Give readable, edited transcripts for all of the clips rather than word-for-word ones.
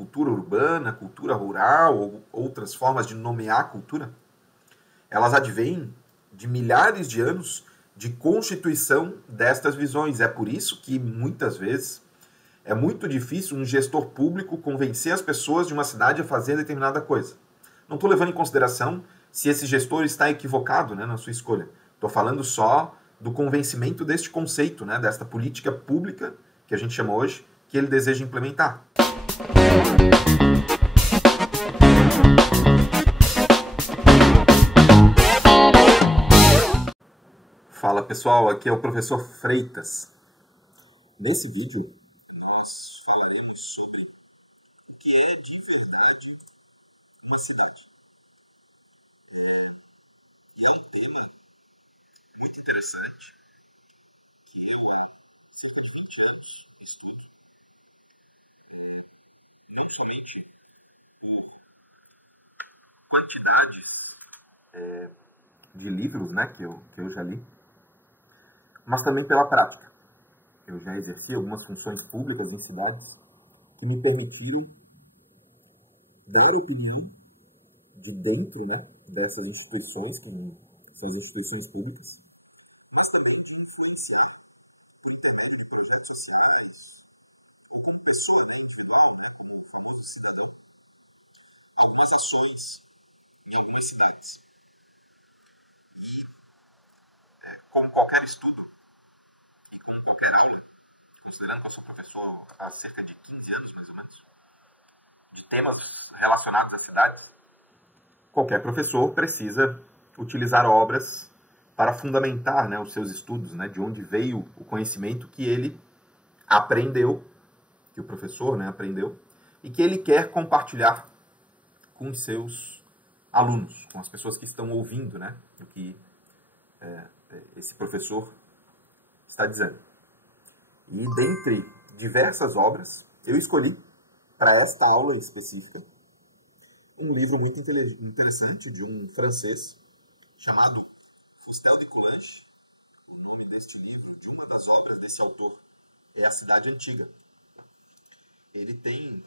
cultura urbana, cultura rural, ou outras formas de nomear a cultura, elas advêm de milhares de anos de constituição destas visões. É por isso que, muitas vezes, é muito difícil um gestor público convencer as pessoas de uma cidade a fazer determinada coisa. Não estou levando em consideração se esse gestor está equivocado, né, na sua escolha. Estou falando só do convencimento deste conceito, né, desta política pública, que a gente chama hoje, que ele deseja implementar. Fala pessoal, aqui é o professor Freitas. Nesse vídeo nós falaremos sobre o que é de verdade uma cidade. E é um tema muito interessante que eu há cerca de 20 anos estudo, não somente por quantidade de livros, né, que eu já li, mas também pela prática. Eu já exerci algumas funções públicas em cidades que me permitiram dar opinião de dentro, né, dessas instituições, como são as instituições públicas, mas também de influenciar por intermédio de projetos sociais, ou como pessoa, né, individual, né, como o famoso cidadão, algumas ações em algumas cidades. E, como qualquer estudo, e como qualquer aula, considerando que eu sou professor há cerca de 15 anos, mais ou menos, de temas relacionados às cidades, qualquer professor precisa utilizar obras para fundamentar, né, os seus estudos, né, de onde veio o conhecimento que ele aprendeu, que o professor, né, aprendeu, e que ele quer compartilhar com os seus alunos, com as pessoas que estão ouvindo, né, o que esse professor está dizendo. E dentre diversas obras, eu escolhi, para esta aula em específica, um livro muito interessante de um francês chamado Fustel de Coulanges. O nome deste livro, de uma das obras desse autor, é A Cidade Antiga. Ele tem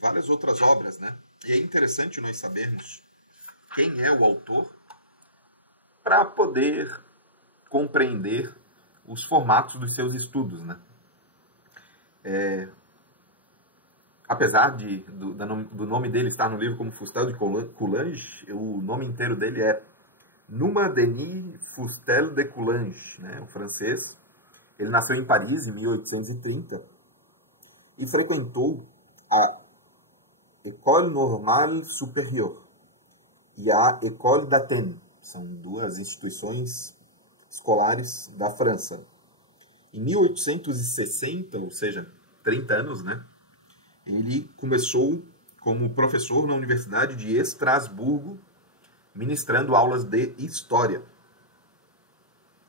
várias outras obras, né? E é interessante nós sabermos quem é o autor para poder compreender os formatos dos seus estudos, né? Apesar do nome dele estar no livro como Fustel de Coulanges, o nome inteiro dele é Numa Denis Fustel de Coulanges, né? O francês. Ele nasceu em Paris em 1830 e frequentou a École Normale Supérieure e a École d'Athènes. São duas instituições escolares da França. Em 1860, ou seja, 30 anos, né? Ele começou como professor na Universidade de Estrasburgo, ministrando aulas de História.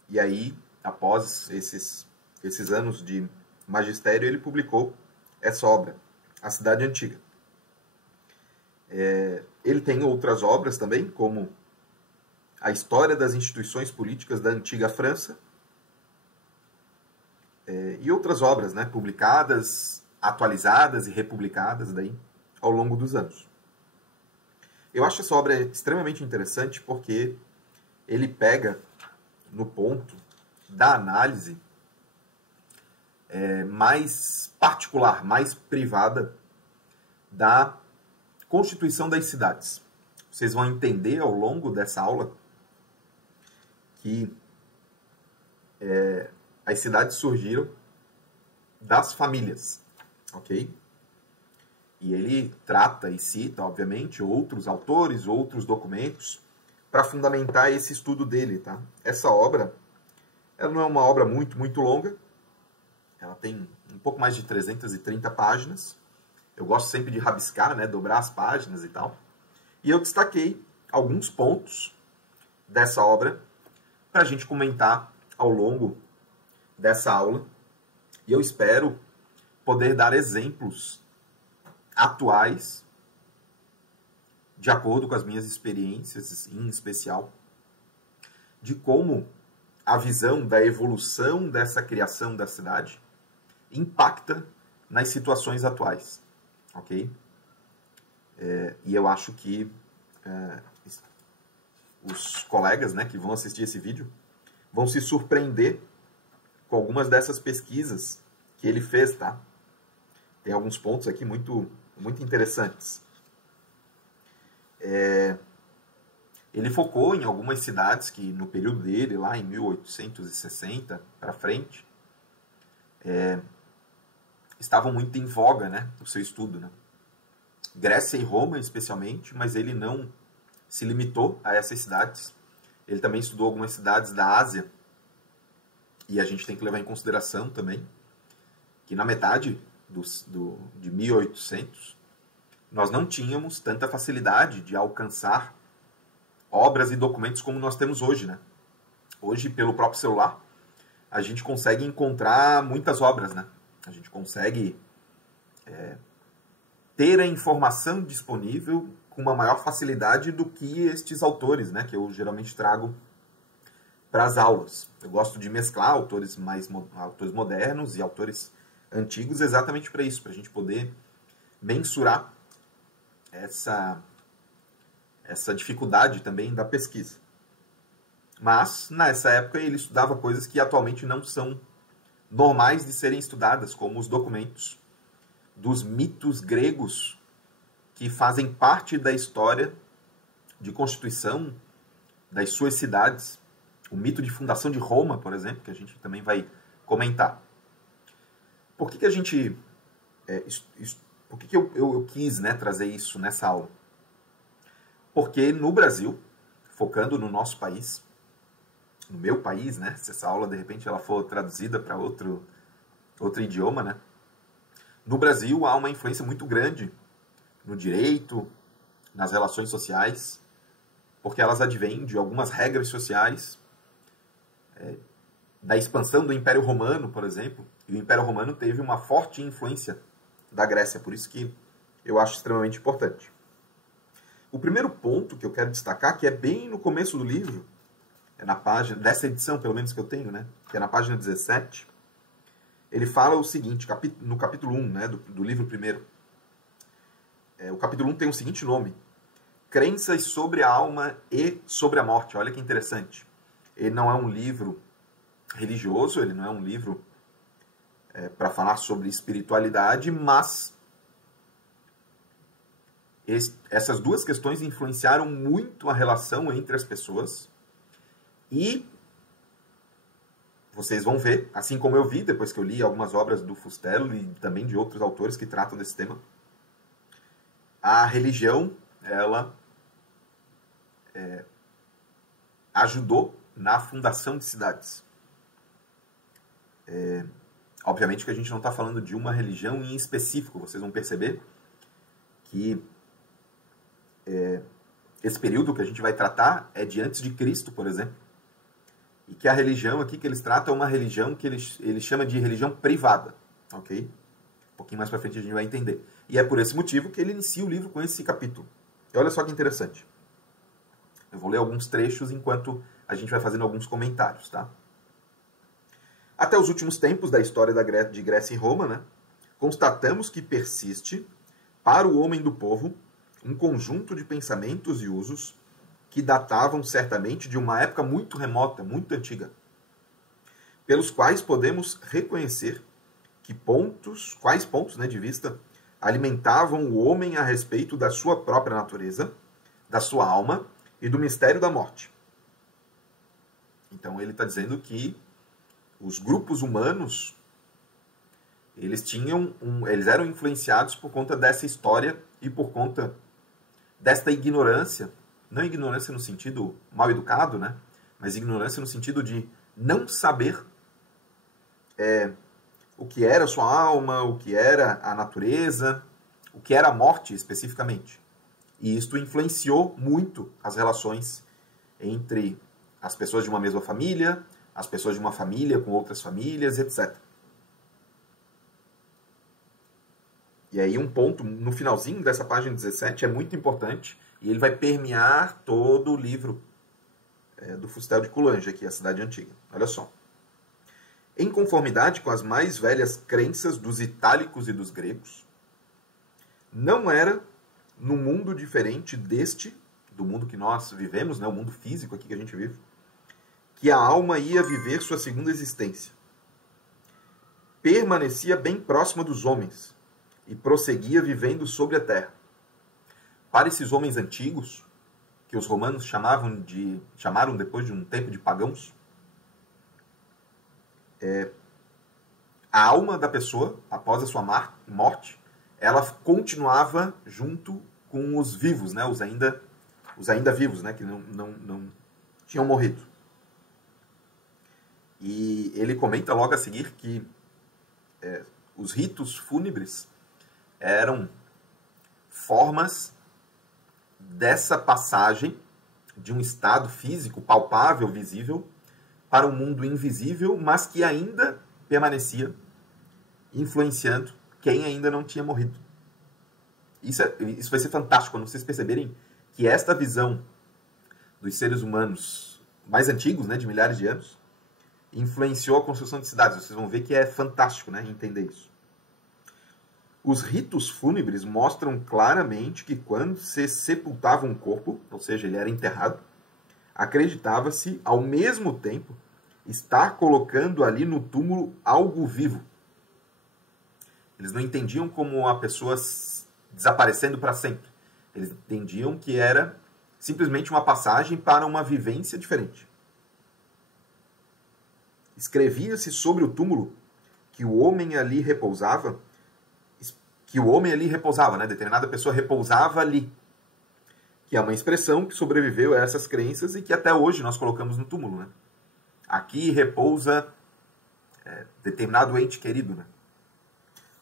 E aí, após esses anos de magistério, ele publicou essa obra, A Cidade Antiga. Ele tem outras obras também, como A História das Instituições Políticas da Antiga França, e outras obras, né, publicadas, atualizadas e republicadas daí, ao longo dos anos. Eu acho essa obra extremamente interessante porque ele pega no ponto da análise mais particular, mais privada da constituição das cidades. Vocês vão entender ao longo dessa aula que as cidades surgiram das famílias, ok? E ele trata e cita, obviamente, outros autores, outros documentos, para fundamentar esse estudo dele, tá? Essa obra, ela não é uma obra muito longa, ela tem um pouco mais de 330 páginas, eu gosto sempre de rabiscar, né, dobrar as páginas e tal, e eu destaquei alguns pontos dessa obra para a gente comentar ao longo dessa aula, e eu espero poder dar exemplos atuais, de acordo com as minhas experiências, em especial, de como a visão da evolução dessa criação da cidade impacta nas situações atuais, ok? E eu acho que os colegas, né, que vão assistir esse vídeo vão se surpreender com algumas dessas pesquisas que ele fez, tá? Tem alguns pontos aqui muito interessantes. Ele focou em algumas cidades que, no período dele, lá em 1860 para frente, estavam muito em voga, né, no seu estudo, né? Grécia e Roma, especialmente, mas ele não se limitou a essas cidades. Ele também estudou algumas cidades da Ásia, e a gente tem que levar em consideração também que na metade de 1800 nós não tínhamos tanta facilidade de alcançar obras e documentos como nós temos hoje, né? Hoje, pelo próprio celular, a gente consegue encontrar muitas obras, né? A gente consegue ter a informação disponível com uma maior facilidade do que estes autores, né? Que eu geralmente trago para as aulas. Eu gosto de mesclar autores modernos e autores antigos exatamente para isso, para a gente poder mensurar essa dificuldade também da pesquisa. Mas, nessa época, ele estudava coisas que atualmente não são normais de serem estudadas, como os documentos dos mitos gregos que fazem parte da história de constituição das suas cidades. O mito de fundação de Roma, por exemplo, que a gente também vai comentar. Por que a gente... por que eu quis, né, trazer isso nessa aula? Porque no Brasil, focando no nosso país, no meu país, né, se essa aula de repente ela for traduzida para outro idioma, né, no Brasil há uma influência muito grande no direito, nas relações sociais, porque elas advêm de algumas regras sociais, da expansão do Império Romano, por exemplo, e o Império Romano teve uma forte influência da Grécia, por isso que eu acho extremamente importante. O primeiro ponto que eu quero destacar, que é bem no começo do livro, é na página, dessa edição pelo menos que eu tenho, né, que é na página 17, ele fala o seguinte, no capítulo 1, né, do livro primeiro. O capítulo 1 tem o seguinte nome: Crenças sobre a alma e sobre a morte. Olha que interessante. Ele não é um livro religioso, ele não é um livro para falar sobre espiritualidade, mas essas duas questões influenciaram muito a relação entre as pessoas, e vocês vão ver, assim como eu vi depois que eu li algumas obras do Fustello e também de outros autores que tratam desse tema, a religião, ela ajudou na fundação de cidades. Obviamente que a gente não está falando de uma religião em específico, vocês vão perceber que esse período que a gente vai tratar é de antes de Cristo, por exemplo, e que a religião aqui que eles tratam é uma religião que eles chamam de religião privada, ok? Um pouquinho mais para frente a gente vai entender. E é por esse motivo que ele inicia o livro com esse capítulo. E olha só que interessante. Eu vou ler alguns trechos enquanto a gente vai fazendo alguns comentários, tá? Até os últimos tempos da história de Grécia e Roma, né, constatamos que persiste, para o homem do povo, um conjunto de pensamentos e usos que datavam certamente de uma época muito remota, muito antiga, pelos quais podemos reconhecer quais pontos, né, de vista alimentavam o homem a respeito da sua própria natureza, da sua alma e do mistério da morte. Então ele está dizendo que os grupos humanos, eles eram influenciados por conta dessa história e por conta desta ignorância, não ignorância no sentido mal educado, né, mas ignorância no sentido de não saber o que era a sua alma, o que era a natureza, o que era a morte especificamente. E isto influenciou muito as relações entre as pessoas de uma mesma família, as pessoas de uma família com outras famílias, etc. E aí um ponto no finalzinho dessa página 17 é muito importante, e ele vai permear todo o livro do Fustello de Coulanges, aqui, a Cidade Antiga. Olha só. Em conformidade com as mais velhas crenças dos itálicos e dos gregos, não era num mundo diferente do mundo que nós vivemos, né, o mundo físico aqui que a gente vive, que a alma ia viver sua segunda existência. Permanecia bem próxima dos homens e prosseguia vivendo sobre a terra. Para esses homens antigos, que os romanos chamaram depois de um tempo de pagãos, a alma da pessoa, após a sua morte, ela continuava junto com os vivos, né, os ainda vivos, né, que não tinham morrido. E ele comenta logo a seguir que os ritos fúnebres eram formas dessa passagem de um estado físico palpável, visível, para um mundo invisível, mas que ainda permanecia influenciando quem ainda não tinha morrido. Isso vai ser fantástico quando vocês perceberem que esta visão dos seres humanos mais antigos, né, de milhares de anos, influenciou a construção de cidades. Vocês vão ver que é fantástico, né, entender isso. Os ritos fúnebres mostram claramente que quando se sepultava um corpo, ou seja, ele era enterrado, acreditava-se, ao mesmo tempo, estar colocando ali no túmulo algo vivo. Eles não entendiam como a pessoa desaparecendo para sempre. Eles entendiam que era simplesmente uma passagem para uma vivência diferente. Escrevia-se sobre o túmulo que o homem ali repousava, né? Determinada pessoa repousava ali, que é uma expressão que sobreviveu a essas crenças e que até hoje nós colocamos no túmulo, né? Aqui repousa determinado ente querido, né?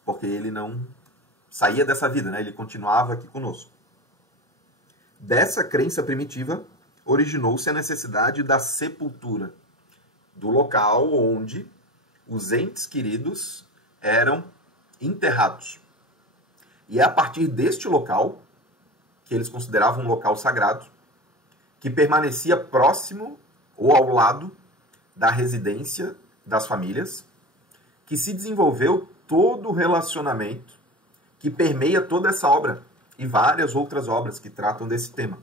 Porque ele não saía dessa vida, né? Ele continuava aqui conosco. Dessa crença primitiva originou-se a necessidade da sepultura, do local onde os entes queridos eram enterrados. E é a partir deste local, que eles consideravam um local sagrado, que permanecia próximo ou ao lado da residência das famílias, que se desenvolveu todo o relacionamento que permeia toda essa obra e várias outras obras que tratam desse tema.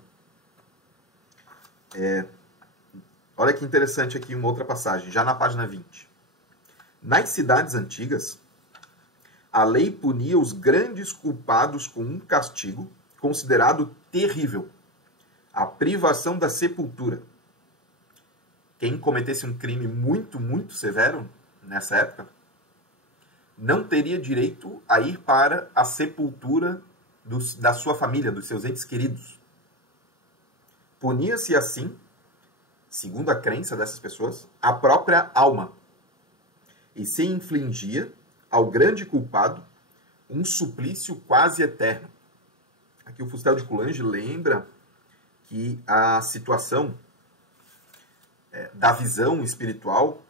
Olha que interessante aqui uma outra passagem, já na página 20. Nas cidades antigas, a lei punia os grandes culpados com um castigo considerado terrível, a privação da sepultura. Quem cometesse um crime muito, muito severo nessa época, não teria direito a ir para a sepultura da sua família, dos seus entes queridos. Punia-se assim, segundo a crença dessas pessoas, a própria alma. E se infligia ao grande culpado um suplício quase eterno. Aqui o Fustel de Coulanges lembra que a situação da visão espiritual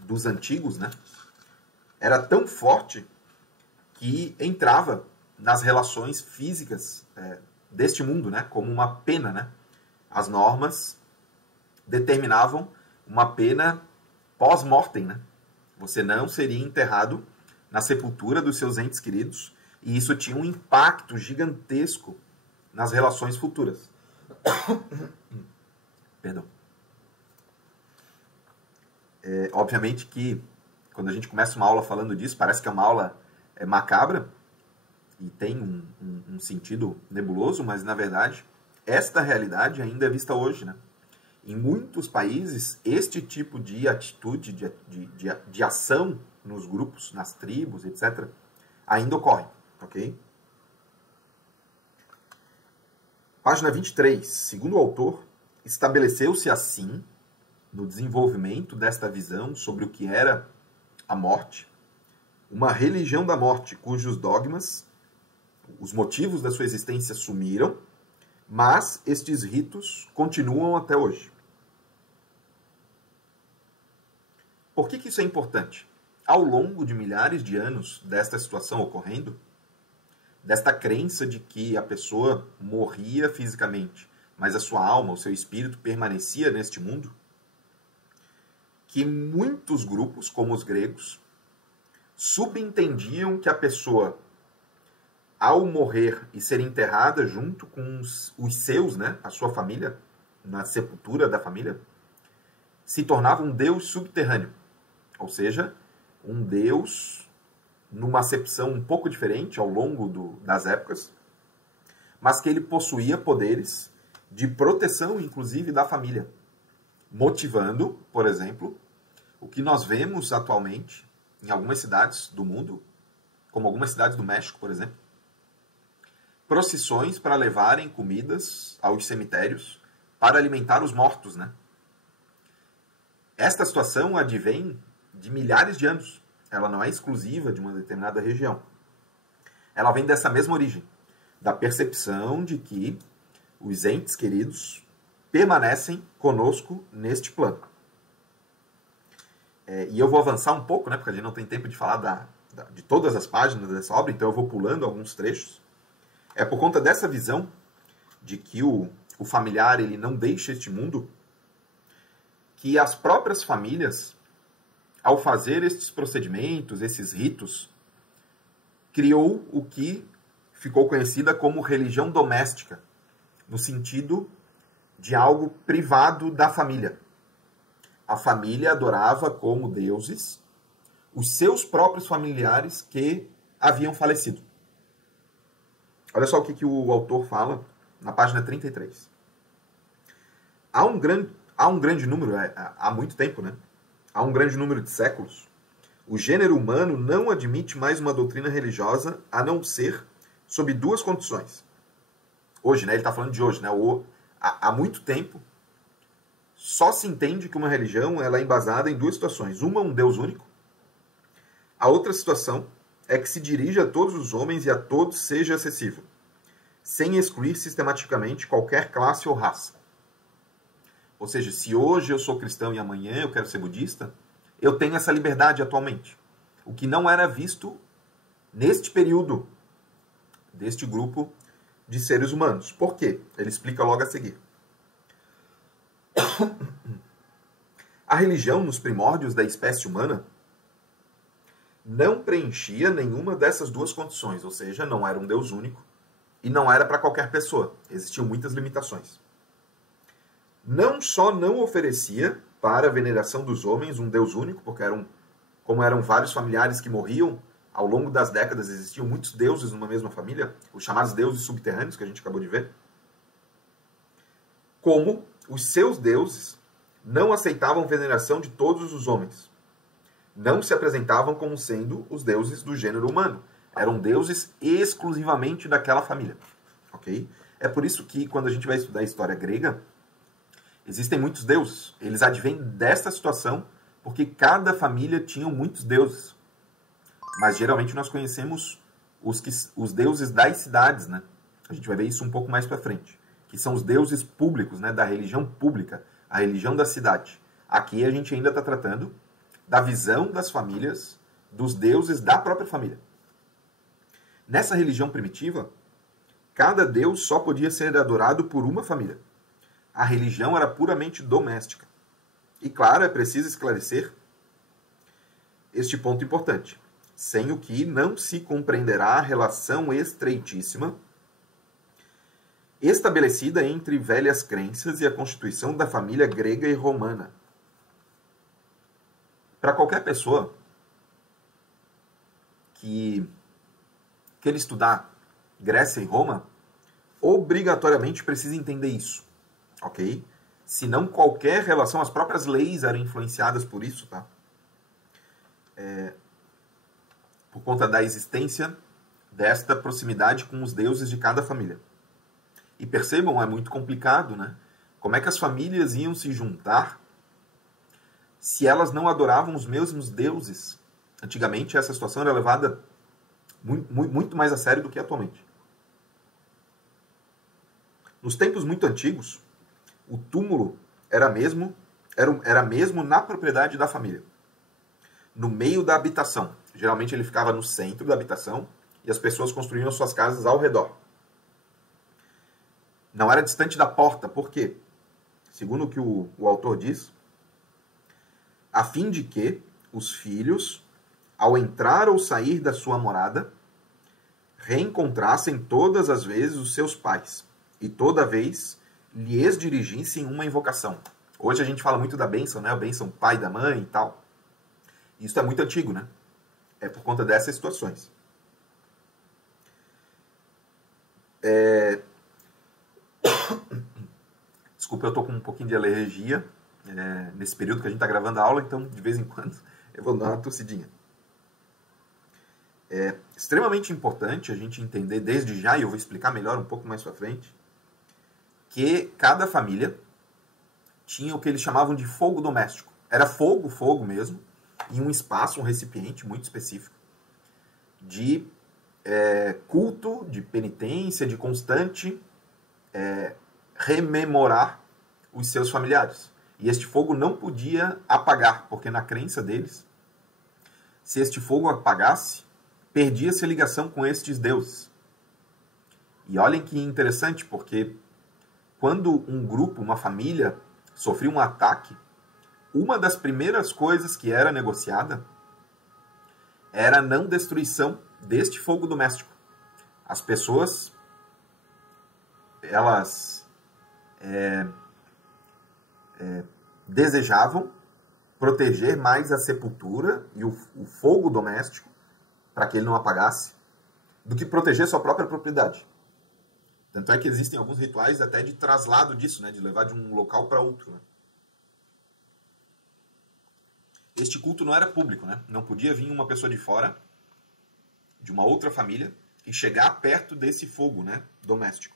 dos antigos, né, era tão forte que entrava nas relações físicas deste mundo, né, como uma pena, né? As normas determinavam uma pena pós-mortem, né? Você não seria enterrado na sepultura dos seus entes queridos, e isso tinha um impacto gigantesco nas relações futuras. Perdão. Obviamente que quando a gente começa uma aula falando disso, parece que é uma aula macabra e tem um sentido nebuloso, mas na verdade esta realidade ainda é vista hoje, né? Em muitos países, este tipo de atitude, de ação nos grupos, nas tribos, etc., ainda ocorre, ok? Página 23. Segundo o autor, estabeleceu-se assim, no desenvolvimento desta visão sobre o que era a morte, uma religião da morte cujos dogmas, os motivos da sua existência sumiram, mas estes ritos continuam até hoje. Por que isso é importante? Ao longo de milhares de anos desta situação ocorrendo, desta crença de que a pessoa morria fisicamente, mas a sua alma, o seu espírito permanecia neste mundo, que muitos grupos, como os gregos, subentendiam que a pessoa ao morrer e ser enterrada junto com os seus, né, a sua família, na sepultura da família, se tornava um deus subterrâneo. Ou seja, um deus numa acepção um pouco diferente ao longo das épocas, mas que ele possuía poderes de proteção, inclusive, da família, motivando, por exemplo, o que nós vemos atualmente em algumas cidades do mundo, como algumas cidades do México, por exemplo, procissões para levarem comidas aos cemitérios para alimentar os mortos, né? Esta situação advém de milhares de anos. Ela não é exclusiva de uma determinada região. Ela vem dessa mesma origem, da percepção de que os entes queridos permanecem conosco neste plano. E eu vou avançar um pouco, né, porque a gente não tem tempo de falar de todas as páginas dessa obra, então eu vou pulando alguns trechos. É por conta dessa visão de que o familiar ele não deixa este mundo, que as próprias famílias, ao fazer estes procedimentos, esses ritos, criou o que ficou conhecida como religião doméstica, no sentido de algo privado da família. A família adorava como deuses os seus próprios familiares que haviam falecido. Olha só o que o autor fala na página 33. Há um grande número, há muito tempo, né? Há um grande número de séculos, o gênero humano não admite mais uma doutrina religiosa a não ser sob duas condições. Hoje, né? Ele está falando de hoje, né? Há muito tempo, só se entende que uma religião ela é embasada em duas situações. Uma, um Deus único. A outra situação é que se dirija a todos os homens e a todos seja acessível, sem excluir sistematicamente qualquer classe ou raça. Ou seja, se hoje eu sou cristão e amanhã eu quero ser budista, eu tenho essa liberdade atualmente. O que não era visto neste período deste grupo de seres humanos. Por quê? Ele explica logo a seguir. A religião, nos primórdios da espécie humana, não preenchia nenhuma dessas duas condições, ou seja, não era um Deus único e não era para qualquer pessoa. Existiam muitas limitações. Não só não oferecia para a veneração dos homens um Deus único, porque como eram vários familiares que morriam, ao longo das décadas existiam muitos deuses numa mesma família, os chamados deuses subterrâneos, que a gente acabou de ver, como os seus deuses não aceitavam veneração de todos os homens. Não se apresentavam como sendo os deuses do gênero humano. Eram deuses exclusivamente daquela família. Ok? É por isso que, quando a gente vai estudar a história grega, existem muitos deuses. Eles advêm desta situação porque cada família tinha muitos deuses. Mas, geralmente, nós conhecemos os deuses das cidades, né? A gente vai ver isso um pouco mais para frente. Que são os deuses públicos, né? Da religião pública, a religião da cidade. Aqui a gente ainda está tratando da visão das famílias, dos deuses da própria família. Nessa religião primitiva, cada deus só podia ser adorado por uma família. A religião era puramente doméstica. E, claro, é preciso esclarecer este ponto importante, sem o que não se compreenderá a relação estreitíssima estabelecida entre velhas crenças e a constituição da família grega e romana. Para qualquer pessoa que queira estudar Grécia e Roma, obrigatoriamente precisa entender isso, ok? Senão qualquer relação, as próprias leis eram influenciadas por isso, tá? Por conta da existência desta proximidade com os deuses de cada família. E percebam, é muito complicado, né? Como é que as famílias iam se juntar se elas não adoravam os mesmos deuses? Antigamente, essa situação era levada muito mais a sério do que atualmente. Nos tempos muito antigos, o túmulo era mesmo na propriedade da família, no meio da habitação. Geralmente ele ficava no centro da habitação e as pessoas construíam suas casas ao redor. Não era distante da porta, por quê? Segundo o que o autor diz, a fim de que os filhos, ao entrar ou sair da sua morada, reencontrassem todas as vezes os seus pais, e toda vez lhes dirigissem uma invocação. Hoje a gente fala muito da bênção, né? A bênção pai da mãe e tal. Isso é muito antigo, né? É por conta dessas situações. Desculpa, eu tô com um pouquinho de alergia nesse período que a gente tá gravando a aula, então de vez em quando eu vou dar uma tossidinha. É extremamente importante a gente entender desde já, e eu vou explicar melhor um pouco mais pra frente, que cada família tinha o que eles chamavam de fogo doméstico. Era fogo mesmo, em um espaço, um recipiente muito específico, de culto, de penitência, de constante rememorar os seus familiares. E este fogo não podia apagar, porque na crença deles, se este fogo apagasse, perdia-se a ligação com estes deuses. E olhem que interessante, porque quando um grupo, uma família, sofria um ataque, uma das primeiras coisas que era negociada era a não destruição deste fogo doméstico. As pessoas, elas desejavam proteger mais a sepultura e o fogo doméstico, para que ele não apagasse, do que proteger sua própria propriedade. Tanto é que existem alguns rituais até de traslado disso, né? De levar de um local para outro. Né? Este culto não era público, né? Não podia vir uma pessoa de fora, de uma outra família, e chegar perto desse fogo, né? Doméstico.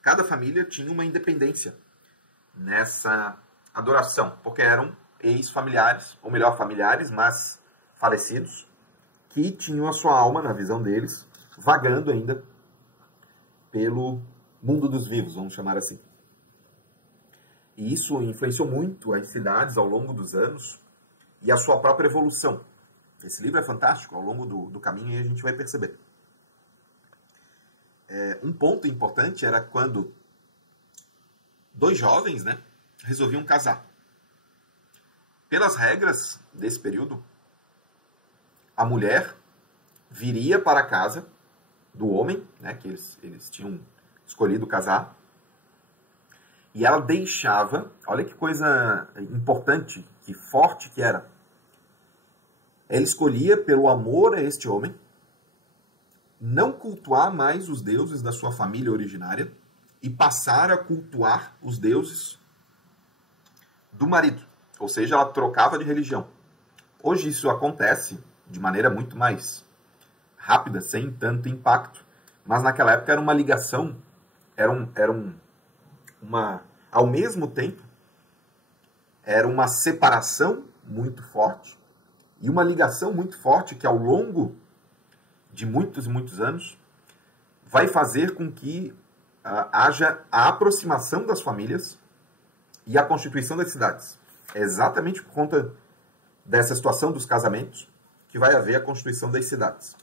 Cada família tinha uma independência nessa adoração, porque eram ex-familiares, ou melhor, familiares, mas falecidos, que tinham a sua alma, na visão deles, vagando ainda pelo mundo dos vivos, vamos chamar assim. E isso influenciou muito as cidades ao longo dos anos e a sua própria evolução. Esse livro é fantástico, ao longo do caminho a gente vai perceber. Um ponto importante era quando dois jovens, né, resolviam casar. Pelas regras desse período, a mulher viria para a casa do homem, né, que eles tinham escolhido casar, e ela deixava, olha que coisa importante, que forte que era. Ela escolhia, pelo amor a este homem, não cultuar mais os deuses da sua família originária e passar a cultuar os deuses do marido. Ou seja, ela trocava de religião. Hoje isso acontece de maneira muito mais rápida, sem tanto impacto. Mas naquela época era uma ligação, ao mesmo tempo, era uma separação muito forte e uma ligação muito forte que ao longo de muitos e muitos anos vai fazer com que haja a aproximação das famílias e a constituição das cidades. É exatamente por conta dessa situação dos casamentos que vai haver a constituição das cidades.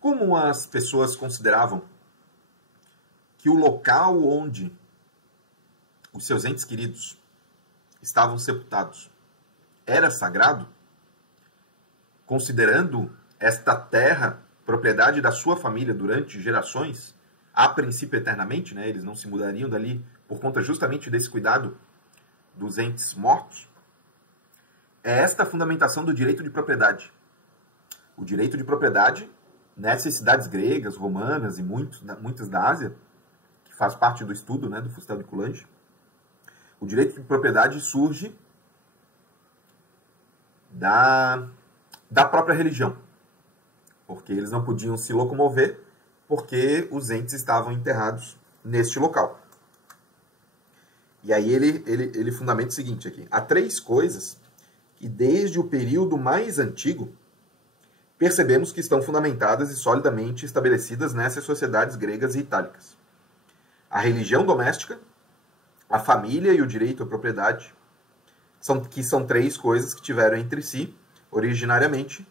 Como as pessoas consideravam que o local onde os seus entes queridos estavam sepultados era sagrado, considerando esta terra propriedade da sua família durante gerações, a princípio eternamente, né? Eles não se mudariam dali por conta justamente desse cuidado dos entes mortos, é esta a fundamentação do direito de propriedade. O direito de propriedade, nessas cidades gregas, romanas e muitas da Ásia, que faz parte do estudo, né, do Fustel de Coulanges, o direito de propriedade surge da própria religião, porque eles não podiam se locomover, porque os entes estavam enterrados neste local. E aí ele fundamenta o seguinte aqui: há três coisas que desde o período mais antigo percebemos que estão fundamentadas e solidamente estabelecidas nessas sociedades gregas e itálicas: a religião doméstica, a família e o direito à propriedade, que são três coisas que tiveram entre si, originariamente,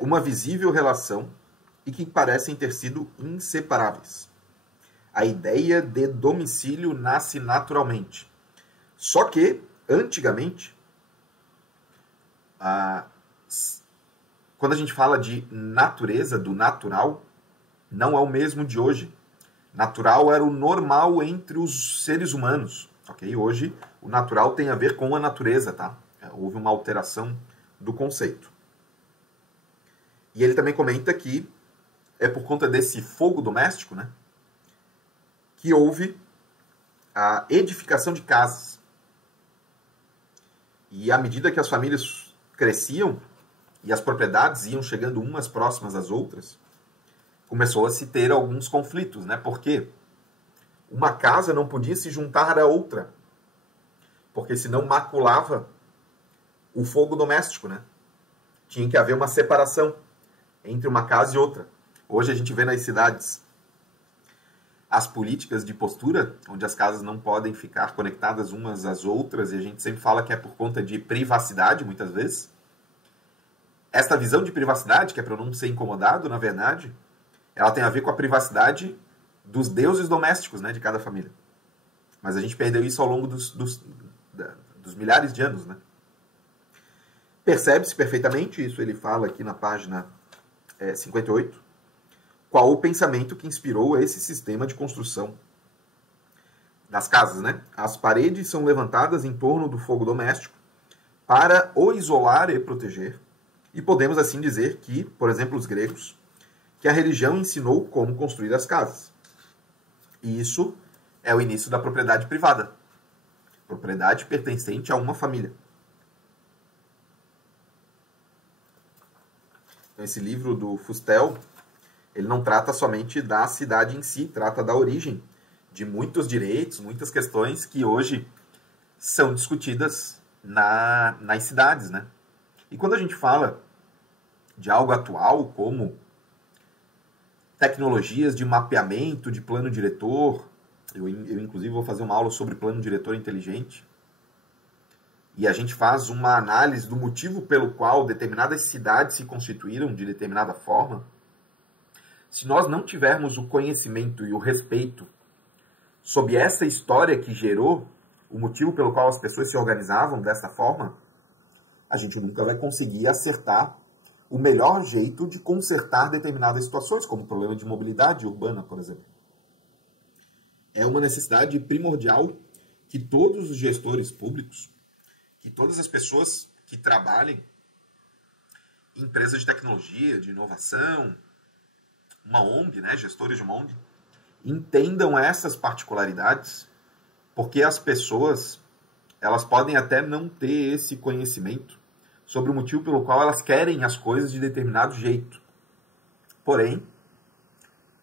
uma visível relação e que parecem ter sido inseparáveis. A ideia de domicílio nasce naturalmente. Só que, antigamente, quando a gente fala de natureza, do natural, não é o mesmo de hoje. Natural era o normal entre os seres humanos, ok? Hoje, o natural tem a ver com a natureza, tá? Houve uma alteração do conceito. E ele também comenta que é por conta desse fogo doméstico, né, que houve a edificação de casas. E à medida que as famílias cresciam e as propriedades iam chegando umas próximas às outras, começou a se ter alguns conflitos, né? Porque uma casa não podia se juntar a outra, porque senão maculava o fogo doméstico, né? Tinha que haver uma separação entre uma casa e outra. Hoje a gente vê nas cidades as políticas de postura, onde as casas não podem ficar conectadas umas às outras, e a gente sempre fala que é por conta de privacidade, muitas vezes. Esta visão de privacidade, que é para não ser incomodado, na verdade, ela tem a ver com a privacidade dos deuses domésticos, né, de cada família. Mas a gente perdeu isso ao longo dos milhares de anos, né? Percebe-se perfeitamente, isso ele fala aqui na página 58, qual o pensamento que inspirou esse sistema de construção das casas, né? As paredes são levantadas em torno do fogo doméstico para o isolar e proteger. E podemos assim dizer que, por exemplo, os gregos, que a religião ensinou como construir as casas. E isso é o início da propriedade privada. Propriedade pertencente a uma família. Então, esse livro do Fustel, ele não trata somente da cidade em si, trata da origem de muitos direitos, muitas questões que hoje são discutidas nas cidades, né? E quando a gente fala de algo atual, como tecnologias de mapeamento, de plano diretor, eu inclusive vou fazer uma aula sobre plano diretor inteligente, e a gente faz uma análise do motivo pelo qual determinadas cidades se constituíram de determinada forma. Se nós não tivermos o conhecimento e o respeito sobre essa história que gerou o motivo pelo qual as pessoas se organizavam dessa forma, a gente nunca vai conseguir acertar o melhor jeito de consertar determinadas situações, como o problema de mobilidade urbana, por exemplo. É uma necessidade primordial que todos os gestores públicos, que todas as pessoas que trabalhem em empresas de tecnologia, de inovação, uma ONG, né, gestores de uma ONG, entendam essas particularidades, porque as pessoas, elas podem até não ter esse conhecimento sobre o motivo pelo qual elas querem as coisas de determinado jeito. Porém,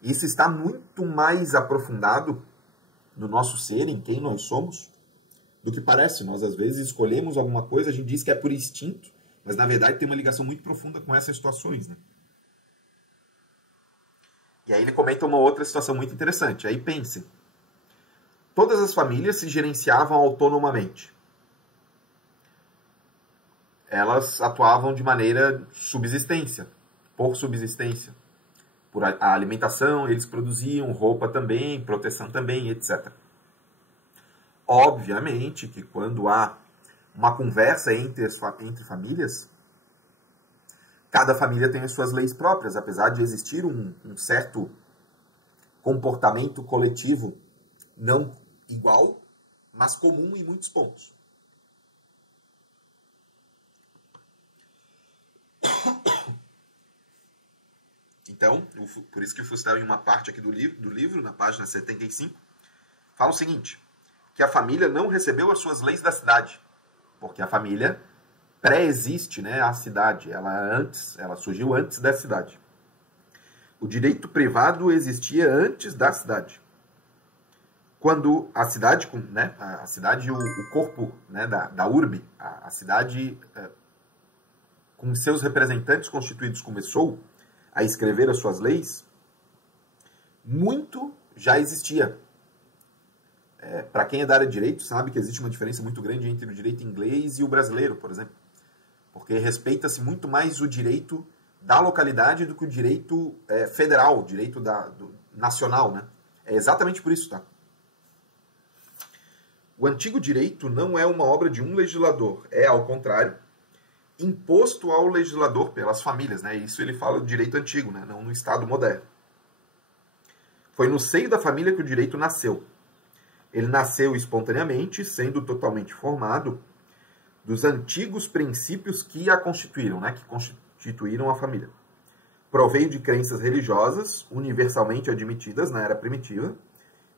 isso está muito mais aprofundado no nosso ser, em quem nós somos, do que parece. Nós, às vezes, escolhemos alguma coisa, a gente diz que é por instinto, mas, na verdade, tem uma ligação muito profunda com essas situações, né? E aí ele comenta uma outra situação muito interessante. Aí pense, todas as famílias se gerenciavam autonomamente. Elas atuavam de maneira subsistência, por subsistência. Por a alimentação, eles produziam, roupa também, proteção também, etc. Obviamente que quando há uma conversa entre famílias, cada família tem as suas leis próprias, apesar de existir um certo comportamento coletivo não igual, mas comum em muitos pontos. Então, por isso que o Fustel, em uma parte aqui do livro, na página 75, fala o seguinte, que a família não recebeu as suas leis da cidade, porque a família pré-existe, né, a cidade, ela surgiu antes da cidade. O direito privado existia antes da cidade. Quando a cidade, né, a cidade, o corpo, né, da urbe, a cidade com seus representantes constituídos começou a escrever as suas leis, muito já existia. Para quem é da área de direito, sabe que existe uma diferença muito grande entre o direito inglês e o brasileiro, por exemplo. Porque respeita-se muito mais o direito da localidade do que o direito federal, o direito nacional, né? É exatamente por isso, tá? O antigo direito não é uma obra de um legislador, é, ao contrário, imposto ao legislador pelas famílias, né? Isso ele fala do direito antigo, né? Não no Estado moderno. Foi no seio da família que o direito nasceu. Ele nasceu espontaneamente, sendo totalmente formado dos antigos princípios que a constituíram, né? Que constituíram a família. Proveio de crenças religiosas universalmente admitidas na era primitiva,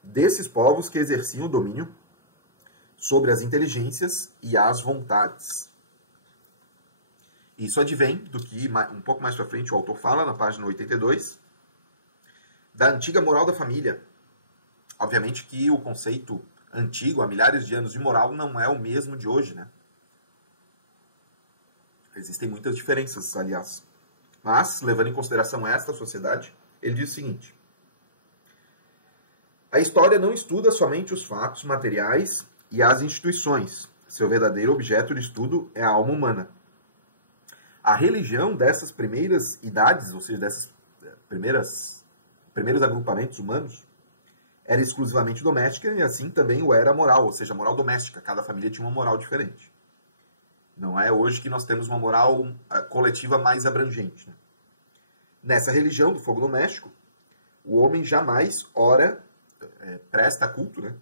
desses povos que exerciam o domínio sobre as inteligências e as vontades. Isso advém do que, um pouco mais para frente, o autor fala, na página 82, da antiga moral da família. Obviamente que o conceito antigo, há milhares de anos, de moral não é o mesmo de hoje, né? Existem muitas diferenças, aliás. Mas, levando em consideração esta sociedade, ele diz o seguinte: a história não estuda somente os fatos materiais e as instituições. Seu verdadeiro objeto de estudo é a alma humana. A religião dessas primeiras idades, ou seja, desses primeiros agrupamentos humanos, era exclusivamente doméstica e assim também o era a moral, ou seja, a moral doméstica. Cada família tinha uma moral diferente. Não é hoje que nós temos uma moral coletiva mais abrangente, né? Nessa religião do fogo doméstico, o homem jamais presta culto, né,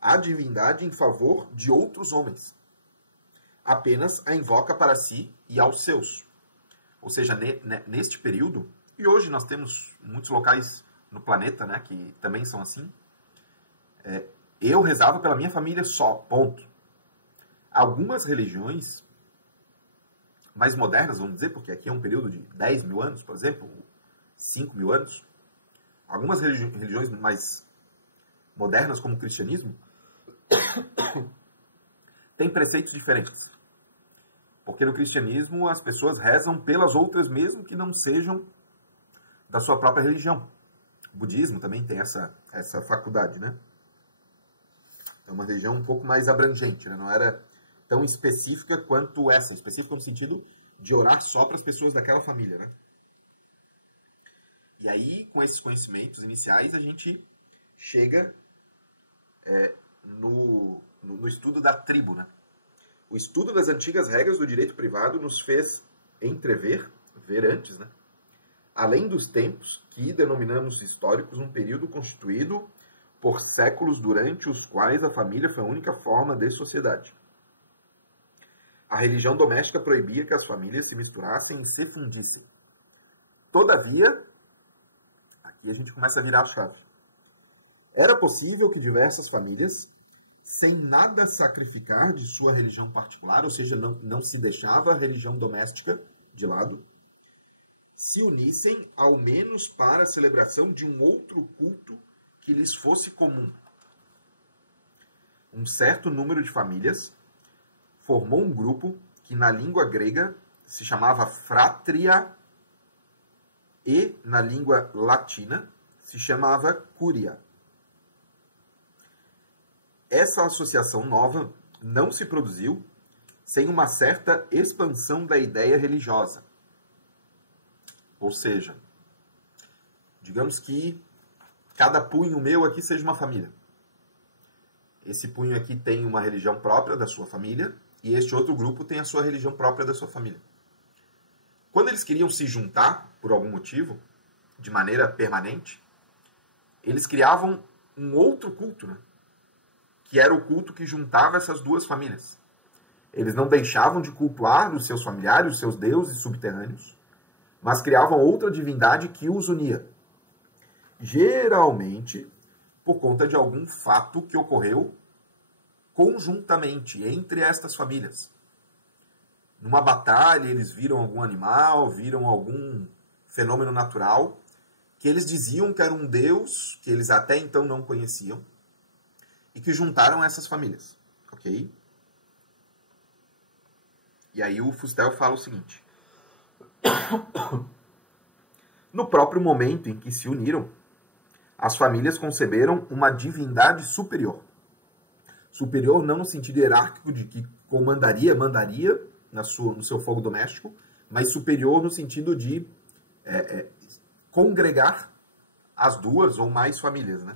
à divindade em favor de outros homens. Apenas a invoca para si e aos seus. Ou seja, neste período, e hoje nós temos muitos locais no planeta, né, que também são assim, eu rezava pela minha família só, ponto. Algumas religiões mais modernas, vamos dizer, porque aqui é um período de 10 mil anos, por exemplo, 5 mil anos, algumas religiões mais modernas, como o cristianismo, têm preceitos diferentes. Porque no cristianismo as pessoas rezam pelas outras mesmo que não sejam da sua própria religião. O budismo também tem essa faculdade, né? É uma religião um pouco mais abrangente, né? Não era tão específica quanto essa. Específica no sentido de orar só para as pessoas daquela família, né? E aí, com esses conhecimentos iniciais, a gente chega no estudo da tribo, né? O estudo das antigas regras do direito privado nos fez ver antes, né? Além dos tempos que denominamos históricos, um período constituído por séculos durante os quais a família foi a única forma de sociedade. A religião doméstica proibia que as famílias se misturassem e se fundissem. Todavia, aqui a gente começa a virar a chave. Era possível que diversas famílias, sem nada sacrificar de sua religião particular, ou seja, não se deixava a religião doméstica de lado, se unissem ao menos para a celebração de um outro culto que lhes fosse comum. Um certo número de famílias formou um grupo que na língua grega se chamava fratria e na língua latina se chamava curia. Essa associação nova não se produziu sem uma certa expansão da ideia religiosa. Ou seja, digamos que cada punho meu aqui seja uma família. Esse punho aqui tem uma religião própria da sua família e este outro grupo tem a sua religião própria da sua família. Quando eles queriam se juntar, por algum motivo, de maneira permanente, eles criavam um outro culto, né? Que era o culto que juntava essas duas famílias. Eles não deixavam de cultuar os seus familiares, os seus deuses subterrâneos, mas criavam outra divindade que os unia. Geralmente, por conta de algum fato que ocorreu conjuntamente entre estas famílias. Numa batalha, eles viram algum animal, viram algum fenômeno natural, que eles diziam que era um deus, que eles até então não conheciam, e que juntaram essas famílias, ok? E aí o Fustel fala o seguinte: no próprio momento em que se uniram, as famílias conceberam uma divindade superior. Superior não no sentido hierárquico de que mandaria no seu fogo doméstico, mas superior no sentido de congregar as duas ou mais famílias, né?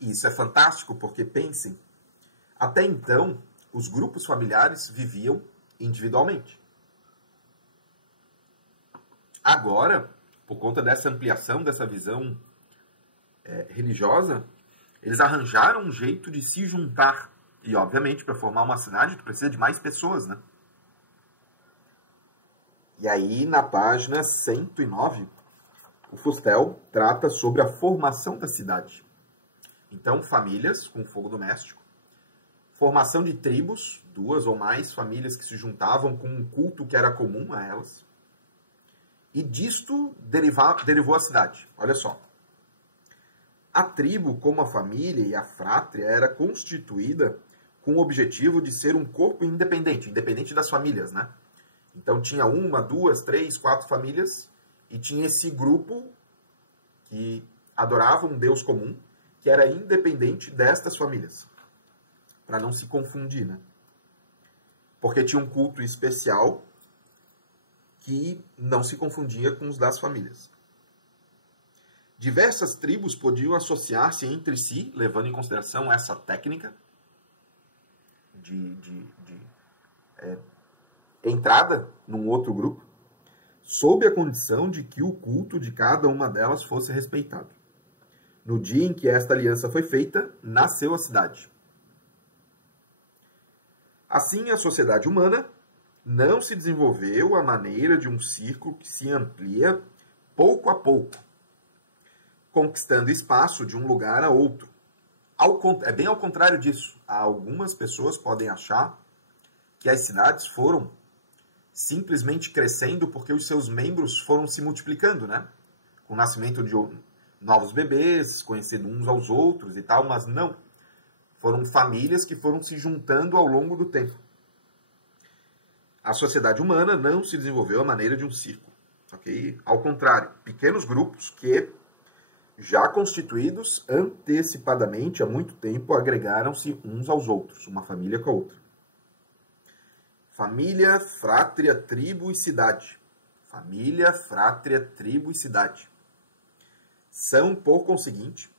E isso é fantástico porque, pensem, até então, os grupos familiares viviam individualmente. Agora, por conta dessa ampliação, dessa visão religiosa, eles arranjaram um jeito de se juntar. E, obviamente, para formar uma cidade, tu precisa de mais pessoas, né? E aí, na página 109, o Fustel trata sobre a formação da cidade. Então, famílias com fogo doméstico, formação de tribos, 2 ou mais famílias que se juntavam com um culto que era comum a elas. E disto derivou a cidade. Olha só. A tribo, como a família e a frátria, era constituída com o objetivo de ser um corpo independente, independente das famílias, né? Então tinha 1, 2, 3, 4 famílias e tinha esse grupo que adorava um Deus comum, que era independente destas famílias, para não se confundir, né? Porque tinha um culto especial que não se confundia com os das famílias. Diversas tribos podiam associar-se entre si, levando em consideração essa técnica de entrada num outro grupo, sob a condição de que o culto de cada uma delas fosse respeitado. No dia em que esta aliança foi feita, nasceu a cidade. Assim, a sociedade humana não se desenvolveu à maneira de um círculo que se amplia pouco a pouco, conquistando espaço de um lugar a outro. É bem ao contrário disso. Algumas pessoas podem achar que as cidades foram simplesmente crescendo porque os seus membros foram se multiplicando, né? Com o nascimento de novos bebês, conhecendo uns aos outros e tal, mas não. Foram famílias que foram se juntando ao longo do tempo. A sociedade humana não se desenvolveu à maneira de um círculo. Okay? Ao contrário, pequenos grupos que, já constituídos antecipadamente há muito tempo, agregaram-se uns aos outros, uma família com a outra. Família, frátria, tribo e cidade. Família, frátria, tribo e cidade. São, por conseguinte,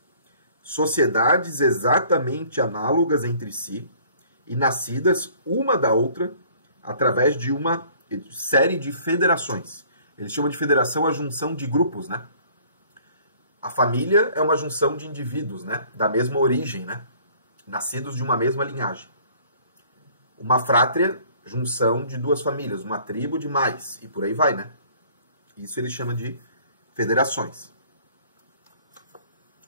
sociedades exatamente análogas entre si e nascidas uma da outra através de uma série de federações. Eles chamam de federação a junção de grupos, né? A família é uma junção de indivíduos, né? Da mesma origem, né? Nascidos de uma mesma linhagem. Uma frátria, junção de 2 famílias. Uma tribo de mais. E por aí vai, né? Isso ele chama de federações.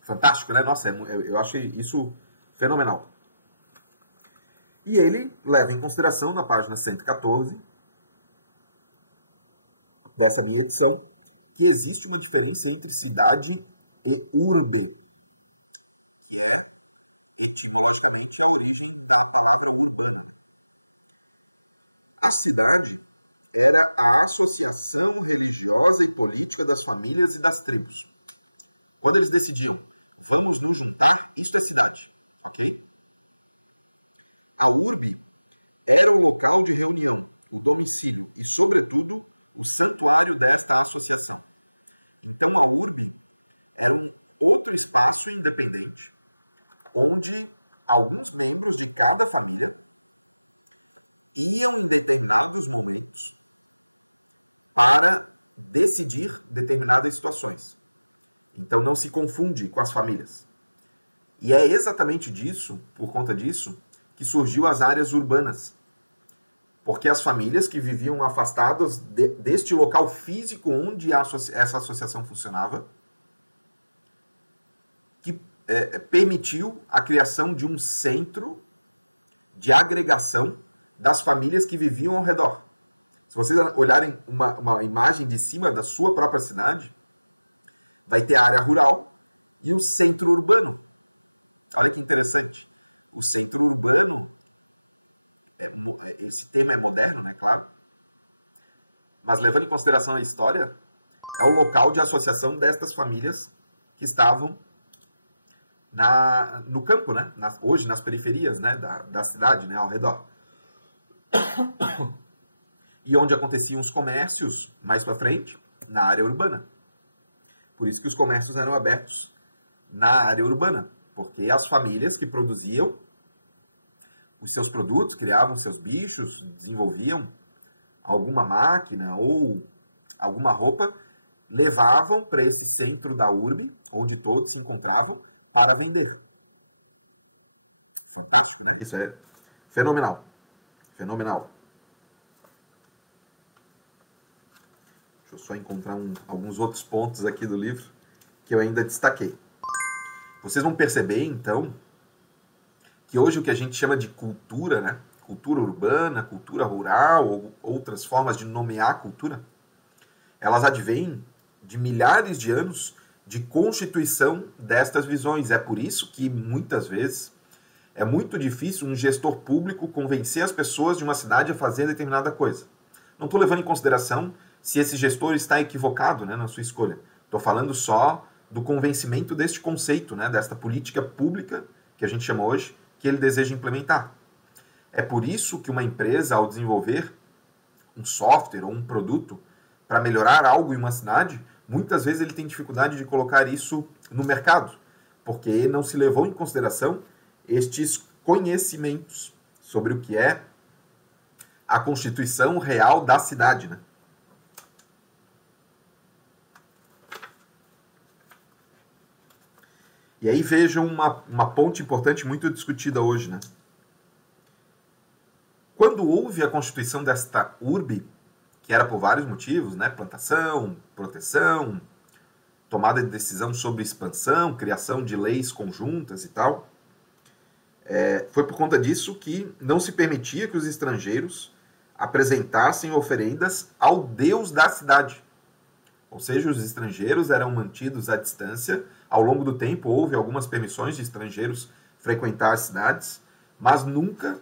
Fantástico, né? Nossa, eu acho isso fenomenal. E ele leva em consideração, na página 114, dessa minha edição, que existe uma diferença entre cidade e urbe. A cidade era a associação religiosa e política das famílias e das tribos. Quando eles decidiram mas levando em consideração a história, é o local de associação destas famílias que estavam no campo, né? Hoje nas periferias, né? da cidade, né? Ao redor. E onde aconteciam os comércios, mais para frente, na área urbana. Por isso que os comércios eram abertos na área urbana, porque as famílias que produziam os seus produtos, criavam seus bichos, desenvolviam alguma máquina ou alguma roupa, levavam para esse centro da urbe, onde todos se encontravam, para vender. Isso é fenomenal. Fenomenal. Deixa eu só encontrar alguns outros pontos aqui do livro que eu ainda destaquei. Vocês vão perceber, então, que hoje o que a gente chama de cultura, né? Cultura urbana, cultura rural, ou outras formas de nomear a cultura, elas advêm de milhares de anos de constituição destas visões. É por isso que, muitas vezes, é muito difícil um gestor público convencer as pessoas de uma cidade a fazer determinada coisa. Não estou levando em consideração se esse gestor está equivocado, né, na sua escolha. Estou falando só do convencimento deste conceito, né, desta política pública, que a gente chama hoje, que ele deseja implementar. É por isso que uma empresa, ao desenvolver um software ou um produto para melhorar algo em uma cidade, muitas vezes ele tem dificuldade de colocar isso no mercado, porque não se levou em consideração estes conhecimentos sobre o que é a constituição real da cidade, né? E aí vejam uma ponte importante muito discutida hoje, né? Quando houve a constituição desta urbe, que era por vários motivos, né? Plantação, proteção, tomada de decisão sobre expansão, criação de leis conjuntas e tal, foi por conta disso que não se permitia que os estrangeiros apresentassem oferendas ao Deus da cidade. Ou seja, os estrangeiros eram mantidos à distância. Ao longo do tempo houve algumas permissões de estrangeiros frequentar as cidades, mas nunca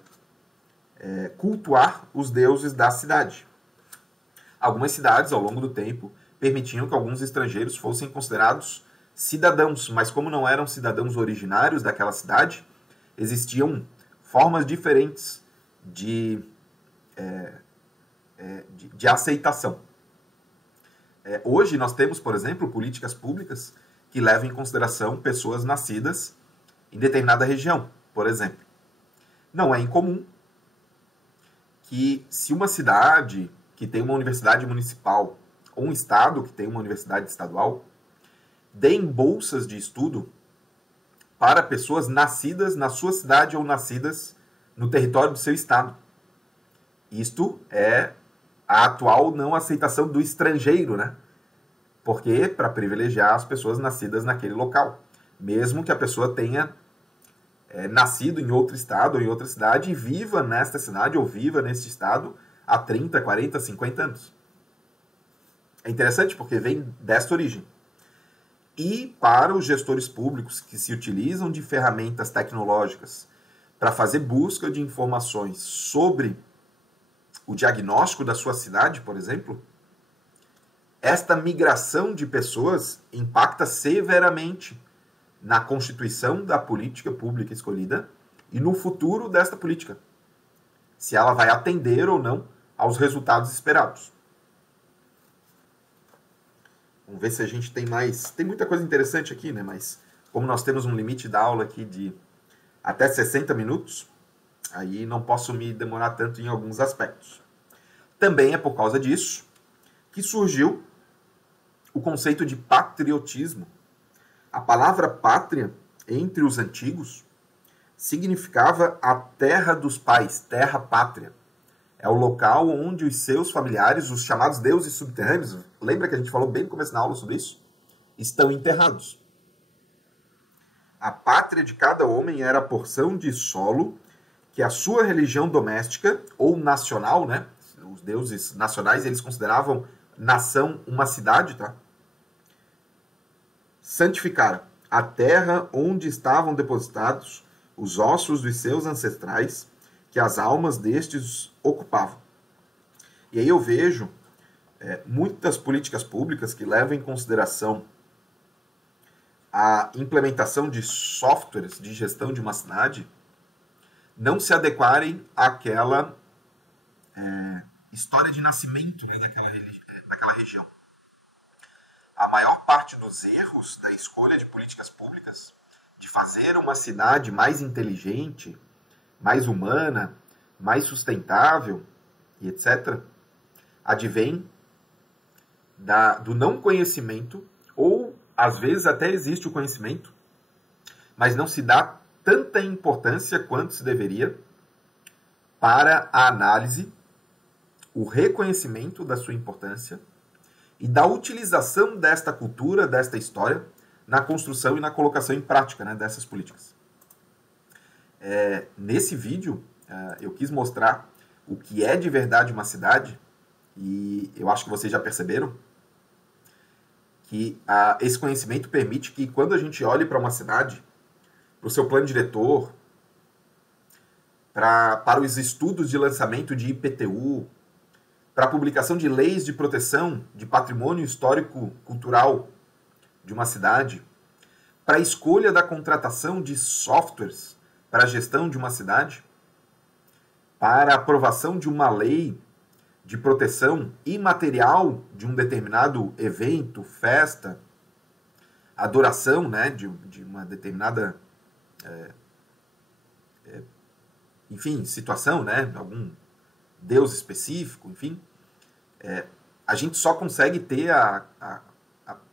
cultuar os deuses da cidade. Algumas cidades, ao longo do tempo, permitiam que alguns estrangeiros fossem considerados cidadãos, mas como não eram cidadãos originários daquela cidade, existiam formas diferentes de aceitação. Hoje nós temos, por exemplo, políticas públicas que levam em consideração pessoas nascidas em determinada região, por exemplo. Não é incomum que, se uma cidade que tem uma universidade municipal ou um estado que tem uma universidade estadual deem bolsas de estudo para pessoas nascidas na sua cidade ou nascidas no território do seu estado. Isto é a atual não aceitação do estrangeiro, né? Porque para privilegiar as pessoas nascidas naquele local, mesmo que a pessoa tenha nascido em outro estado ou em outra cidade e viva nesta cidade ou viva neste estado há 30, 40, 50 anos. É interessante porque vem desta origem. E para os gestores públicos que se utilizam de ferramentas tecnológicas para fazer busca de informações sobre o diagnóstico da sua cidade, por exemplo, esta migração de pessoas impacta severamente na constituição da política pública escolhida e no futuro desta política, se ela vai atender ou não aos resultados esperados. Vamos ver se a gente tem mais... Tem muita coisa interessante aqui, né? Mas como nós temos um limite da aula aqui de até 60 minutos, aí não posso me demorar tanto em alguns aspectos. Também é por causa disso que surgiu o conceito de patriotismo. A palavra pátria, entre os antigos, significava a terra dos pais, terra pátria. É o local onde os seus familiares, os chamados deuses subterrâneos, lembra que a gente falou bem no começo da aula sobre isso? Estão enterrados. A pátria de cada homem era a porção de solo que a sua religião doméstica ou nacional, né? Os deuses nacionais, eles consideravam nação uma cidade, tá? Santificaram a terra onde estavam depositados os ossos dos seus ancestrais, que as almas destes ocupavam. E aí eu vejo muitas políticas públicas que levam em consideração a implementação de softwares de gestão de uma cidade não se adequarem àquela história de nascimento, né, daquela região. A maior parte dos erros da escolha de políticas públicas, de fazer uma cidade mais inteligente, mais humana, mais sustentável e etc., advém do não conhecimento, ou às vezes até existe o conhecimento, mas não se dá tanta importância quanto se deveria para a análise, o reconhecimento da sua importância e da utilização desta cultura, desta história, na construção e na colocação em prática, né, dessas políticas. Nesse vídeo, eu quis mostrar o que é de verdade uma cidade, e eu acho que vocês já perceberam que esse conhecimento permite que, quando a gente olhe para uma cidade, para o seu plano diretor, para os estudos de lançamento de IPTU, para a publicação de leis de proteção de patrimônio histórico-cultural de uma cidade, para a escolha da contratação de softwares para a gestão de uma cidade, para a aprovação de uma lei de proteção imaterial de um determinado evento, festa, adoração, né, de uma determinada enfim, situação, né, algum Deus específico, enfim, a gente só consegue ter a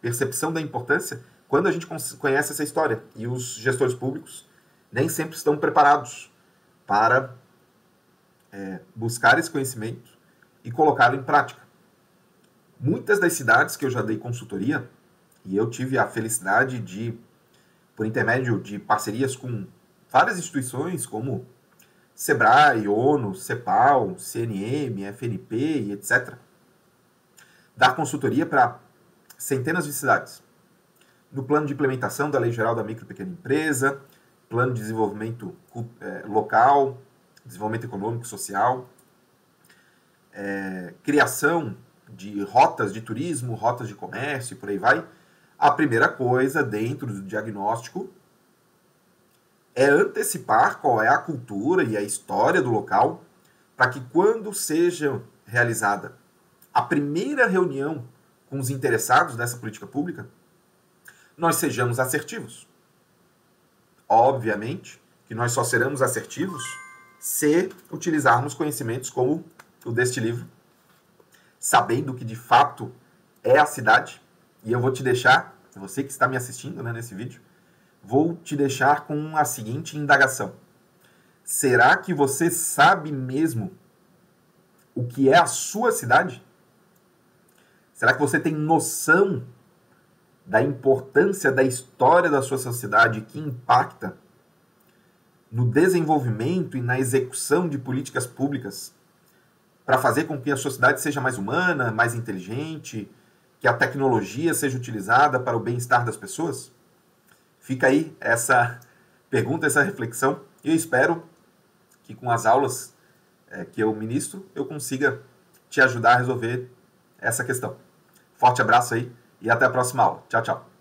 percepção da importância quando a gente conhece essa história. E os gestores públicos nem sempre estão preparados para buscar esse conhecimento e colocá-lo em prática. Muitas das cidades que eu já dei consultoria, e eu tive a felicidade de, por intermédio de parcerias com várias instituições, como Sebrae, ONU, CEPAL, CNM, FNP e etc., dar consultoria para centenas de cidades. No plano de implementação da Lei Geral da Micro e Pequena Empresa, plano de desenvolvimento local, desenvolvimento econômico e social, criação de rotas de turismo, rotas de comércio e por aí vai. A primeira coisa dentro do diagnóstico é antecipar qual é a cultura e a história do local, para que, quando seja realizada a primeira reunião com os interessados nessa política pública, nós sejamos assertivos. Obviamente que nós só seremos assertivos se utilizarmos conhecimentos como o deste livro, sabendo que de fato é a cidade. E eu vou te deixar, você que está me assistindo, né, nesse vídeo, vou te deixar com a seguinte indagação: será que você sabe mesmo o que é a sua cidade? Será que você tem noção da importância da história da sua sociedade que impacta no desenvolvimento e na execução de políticas públicas para fazer com que a sociedade seja mais humana, mais inteligente, que a tecnologia seja utilizada para o bem-estar das pessoas? Fica aí essa pergunta, essa reflexão, e eu espero que com as aulas que eu ministro, eu consiga te ajudar a resolver essa questão. Forte abraço aí e até a próxima aula. Tchau, tchau.